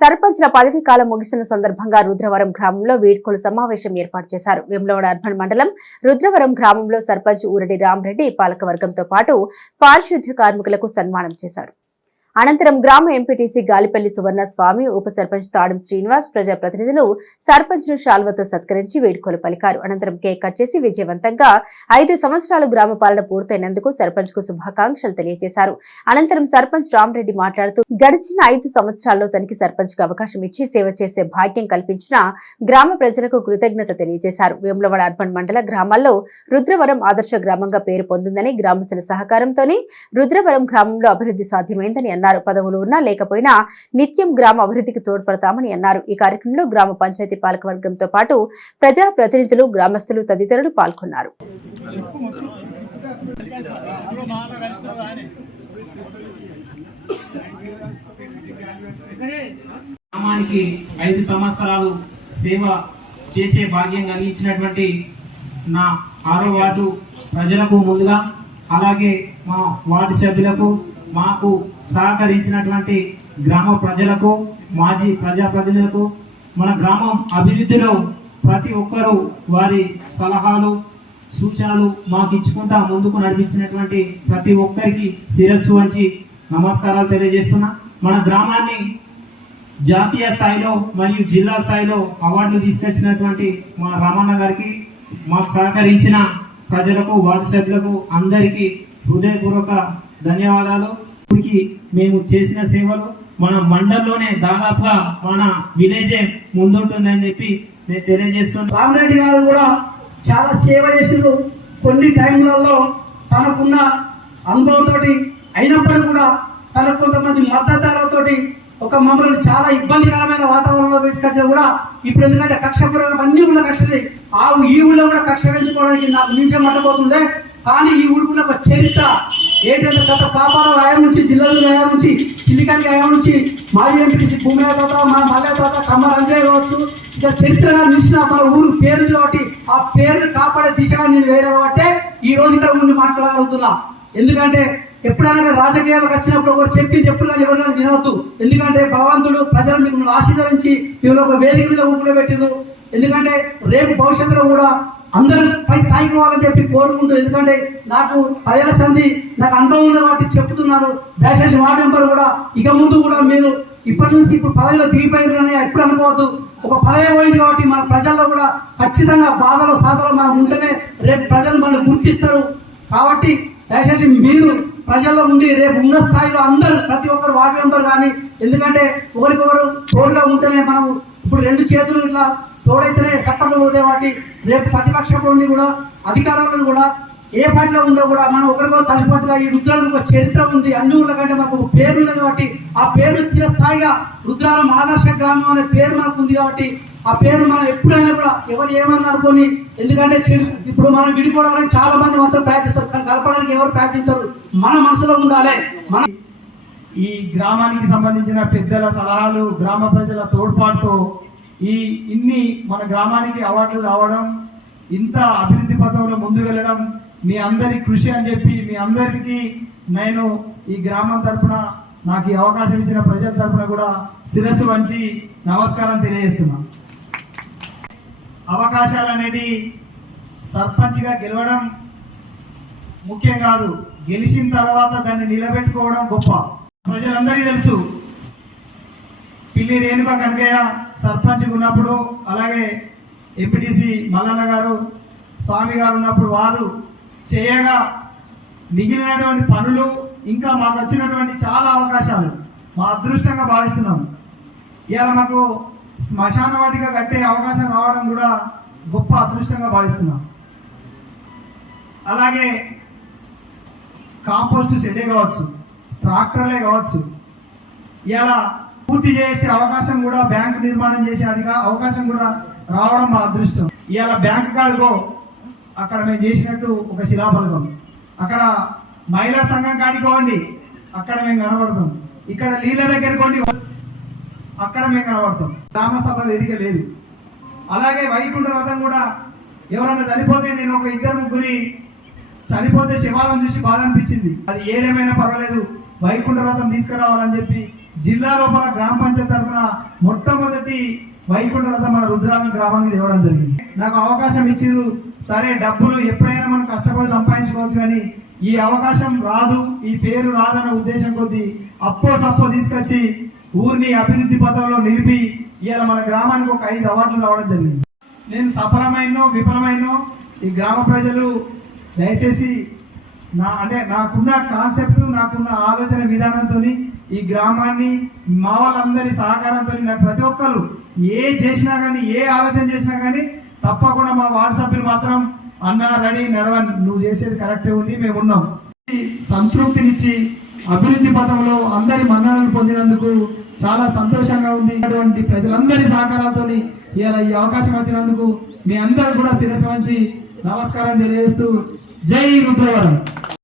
సర్పంచ్ల పదవి కాలం ముగిసిన సందర్భంగా రుద్రవరం గ్రామంలో వీడ్కోలు సమావేశం ఏర్పాటు చేశారు. వేములవాడ అర్బన్ మండలం రుద్రవరం గ్రామంలో సర్పంచ్ ఊరడి రామరెడ్డి పాలకవర్గంతో పాటు పారిశుద్ధ్య కార్మికులకు సన్మానం చేశారు. అనంతరం గ్రామ ఎంపీటీసీ గాలిపల్లి సువర్ణ స్వామి ఉప సర్పంచ్ తాడం శ్రీనివాస్ ప్రజాప్రతినిధులు సర్పంచ్ను శాల్వతో సత్కరించి వేడుకలు పలికారు. అనంతరం కేక్ కట్ చేసి విజయవంతంగా ఐదు సంవత్సరాలు గ్రామ పాలన పూర్తయినందుకు సర్పంచ్కు శుభాకాంక్షలు తెలియజేశారు. అనంతరం సర్పంచ్ రామరెడ్డి మాట్లాడుతూ గడిచిన ఐదు సంవత్సరాల్లో తనకి సర్పంచ్కు అవకాశం ఇచ్చి సేవ చేసే భాగ్యం కల్పించిన గ్రామ ప్రజలకు కృతజ్ఞత తెలియజేశారు. వేములవాడ అర్బన్ మండల గ్రామాల్లో రుద్రవరం ఆదర్శ గ్రామంగా పేరు పొందిందని గ్రామస్తుల సహకారంతోనే రుద్రవరం గ్రామంలో అభివృద్ధి సాధ్యమైందని అన్నారు. అన్నారు పదవులు ఉన్నా లేకపోయినా నిత్యం గ్రామ అభివృద్ధికి తోడ్పడతామని అన్నారు. ఈ కార్యక్రమంలో గ్రామ పంచాయతీ పాలకవర్గంతో పాటు ప్రజా ప్రతినిధులు గ్రామస్తులు తదితరులు పాల్గొన్నారు. గ్రామానికి ఐదు సంవత్సరాలు సేవ చేసే భాగ్యం కలిగించినటువంటి నా ఆరో వార్డు ప్రజలకు ముందుగా అలాగే మా వార్డు సభ్యులకు మాకు సహకరించినటువంటి గ్రామ ప్రజలకు మాజీ ప్రజా ప్రతినిధులకు మన గ్రామం అభివృద్ధిలో ప్రతి ఒక్కరూ వారి సలహాలు సూచనలు మాకు ఇచ్చుకుంటా ముందుకు నడిపించినటువంటి ప్రతి ఒక్కరికి శిరస్సు వంచి నమస్కారాలు తెలియజేస్తున్నా. మన గ్రామాన్ని జాతీయ స్థాయిలో మరియు జిల్లా స్థాయిలో అవార్డులు తీసుకొచ్చినటువంటి మా రామన్న గారికి మాకు సహకరించిన ప్రజలకు వార్డు సభ్యులకు అందరికీ హృదయపూర్వక ధన్యవాదాలు. మేము చేసిన సేవలు మన మండలంలోనే దాదాపుగా మన విలేజే ముందుంటుందని చెప్పి నేను తెలియజేస్తున్నాను. రామరెడ్డి గారు కూడా చాలా సేవ చేసారు కొన్ని టైంలలో తనకున్న అనుభవంతో అయినప్పటికీ కూడా తన కొంతమంది మద్దతుదారులతోటి ఒక మమ్మల్ని చాలా ఇబ్బందికరమైన వాతావరణంలో తీసుకొచ్చా కూడా ఇప్పుడు ఎందుకంటే కక్ష కూడా అన్ని ఉన్న కక్షది ఆ ఈ ఊళ్ళో కూడా కక్ష పెంచుకోవడానికి నాకు నిమిషం మట్టబోతుండే. కానీ ఈ ఊరుకున్న ఒక చరిత్ర ఏంటంటే గత పాపాల రాయం నుంచి జిల్లాల రాయం నుంచి కిలికాని రాయం నుంచి మాజీ ఎంపీటీసీ భూమి తాత మన మల్లె తాత కమ్మ రంజయ్య కావచ్చు. ఇక చరిత్రగా నిలిచిన మన ఊరు పేరు కాబట్టి ఆ పేరుని కాపాడే దిశగా నేను వేరే కాబట్టి ఈ రోజు ఇక్కడ ఉండి మాట్లాడగలుగుతున్నా. ఎందుకంటే ఎప్పుడైనా రాజకీయాలకు వచ్చినప్పుడు ఒకరు చెప్పింది ఎప్పుడు కానీ ఎవరు కానీ వినవద్దు ఎందుకంటే భగవంతుడు ప్రజలు మిమ్మల్ని ఆశీర్వదించి మిమ్మల్ని ఒక వేదిక మీద ఊపిలో పెట్టింది ఎందుకంటే రేపు భవిష్యత్తులో కూడా అందరూ పై స్థాయికి వాళ్ళని చెప్పి కోరుకుంటూ ఎందుకంటే నాకు పదేళ్ళ సంధి నాకు అనుభవం ఉంది కాబట్టి చెప్తున్నారు. దయచేసి వార్డు మెంబర్ కూడా ఇక ముందు కూడా మీరు ఇప్పటి నుంచి ఇప్పుడు పదవిలో దిగిపోయారు అని ఎప్పుడు అనుకోవద్దు. ఒక పదవి పోయింది కాబట్టి మన ప్రజల్లో కూడా ఖచ్చితంగా బాధలు సాధలు మనం ఉంటేనే రేపు ప్రజలు మనల్ని గుర్తిస్తారు. కాబట్టి దయచేసి మీరు ప్రజల్లో ఉండి రేపు ఉన్న స్థాయిలో అందరూ ప్రతి ఒక్కరు వార్డు మెంబర్ కానీ ఎందుకంటే ఒకరికొకరు తోడుగా ఉంటేనే మనం ఇప్పుడు రెండు చేతులు ఇట్లా తోడైతేనే సప్పట్లు పోతే వాటి రేపు ప్రతిపక్షంలో ఉండి కూడా అధికారంలో కూడా ఏ పార్టీలో ఉందో కూడా మనం ఒకరికో కలిసిపట్టుగా ఈ రుద్రాలకు ఒక చరిత్ర ఉంది. అన్ని ఊళ్ళ కంటే మనకు ఒక పేరు ఉంది కాబట్టి ఆ పేరు స్థిర స్థాయిగా రుద్రారం ఆదర్శ గ్రామం అనే పేరు మనకు ఉంది కాబట్టి ఆ పేరు మనం ఎప్పుడైనా కూడా ఎవరు ఏమన్నా అనుకోని ఎందుకంటే ఇప్పుడు మనం విడిపోవడానికి చాలా మంది మాత్రం ప్రయత్నిస్తారు కలపడానికి ఎవరు ప్రయత్నించరు. మన మనసులో ఉండాలి. మన ఈ గ్రామానికి సంబంధించిన పెద్దల సలహాలు గ్రామ ప్రజల తోడ్పాటుతో ఈ ఇన్ని మన గ్రామానికి అవార్డులు రావడం ఇంత అభివృద్ధి పథంలో ముందు వెళ్ళడం మీ అందరి కృషి అని చెప్పి మీ అందరికీ నేను ఈ గ్రామం తరఫున నాకు ఈ అవకాశం ఇచ్చిన ప్రజల తరపున కూడా శిరస్సు వంచి నమస్కారం తెలియజేస్తున్నాను. అవకాశాలు అనేది సర్పంచ్గా గెలవడం ముఖ్యం కాదు గెలిచిన తర్వాత దాన్ని నిలబెట్టుకోవడం గొప్ప. ప్రజలందరికీ తెలుసు పిల్లి రేణుక కనకయ్య సర్పంచ్ ఉన్నప్పుడు అలాగే ఎంపీటీసీ మల్లన్న గారు స్వామి గారు ఉన్నప్పుడు వారు చేయగా మిగిలినటువంటి పనులు ఇంకా మాకు వచ్చినటువంటి చాలా అవకాశాలు మా అదృష్టంగా భావిస్తున్నాం. ఇవాళ మాకు శ్మశాన వాటిగా కట్టే అవకాశం రావడం కూడా గొప్ప అదృష్టంగా భావిస్తున్నాం. అలాగే కాంపోస్ట్ సెడే కావచ్చు ట్రాక్టర్లే కావచ్చు. ఇలా పూర్తి చేసే అవకాశం కూడా బ్యాంకు నిర్మాణం చేసే అదిగా అవకాశం కూడా రావడం మా అదృష్టం. ఇవాళ బ్యాంకు కాడుకో అక్కడ మేము చేసినట్టు ఒక శిలాఫలకం. అక్కడ మహిళా సంఘం కాడికోండి అక్కడ మేము కనబడతాం. ఇక్కడ నీళ్ళ దగ్గర కొండి అక్కడ మేము కనబడతాం. గ్రామ సభ వేదిక లేదు. అలాగే వైకుంఠ రథం కూడా ఎవరైనా చనిపోతే నేను ఒక ఇద్దరు ముగ్గురి చనిపోతే శివాలను చూసి బాధ అనిపించింది. అది ఏదేమైనా పర్వాలేదు వైకుంఠ రథం తీసుకురావాలని చెప్పి జిల్లా లోపల గ్రామ పంచాయతీ తరఫున మొట్టమొదటి వైకుంఠరథం మన రుద్రాలం గ్రామానికి తేవడం జరిగింది. నాకు అవకాశం ఇచ్చారు సరే డబ్బులు ఎప్పుడైనా మనం కష్టపడి సంపాదించుకోవచ్చు కానీ ఈ అవకాశం రాదు ఈ పేరు రాదన్న ఉద్దేశం కొద్దీ అప్పో సప్పో తీసుకొచ్చి ఊరిని అభివృద్ధి పథంలో నిలిపి ఇవాళ మన గ్రామానికి ఒక ఐదు అవార్డులు రావడం జరిగింది. నేను సఫలమైనో విఫలమైనో ఈ గ్రామ ప్రజలు దయచేసి నా అంటే నాకున్న కాన్సెప్ట్ నాకున్న ఆలోచన విధానంతో ఈ గ్రామాన్ని మా వాళ్ళందరి సహకారంతో నాకు ప్రతి ఒక్కరు ఏ చేసినా కానీ ఏ ఆలోచన చేసినా కానీ తప్పకుండా మా వార్డు సభ్యులు మాత్రం అన్న రెడీ నడవని నువ్వు చేసేది కరెక్టే ఉంది మేము ఉన్నాం. సంతృప్తినిచ్చి అభివృద్ధి పథంలో అందరి మన్నాలను పొందినందుకు చాలా సంతోషంగా ఉంది. అటువంటి ప్రజలందరి సహకారాలతో ఇలా ఈ అవకాశం వచ్చినందుకు మీ అందరూ కూడా శిరస్సు వంచి నమస్కారం తెలియజేస్తూ జై రుద్రవరం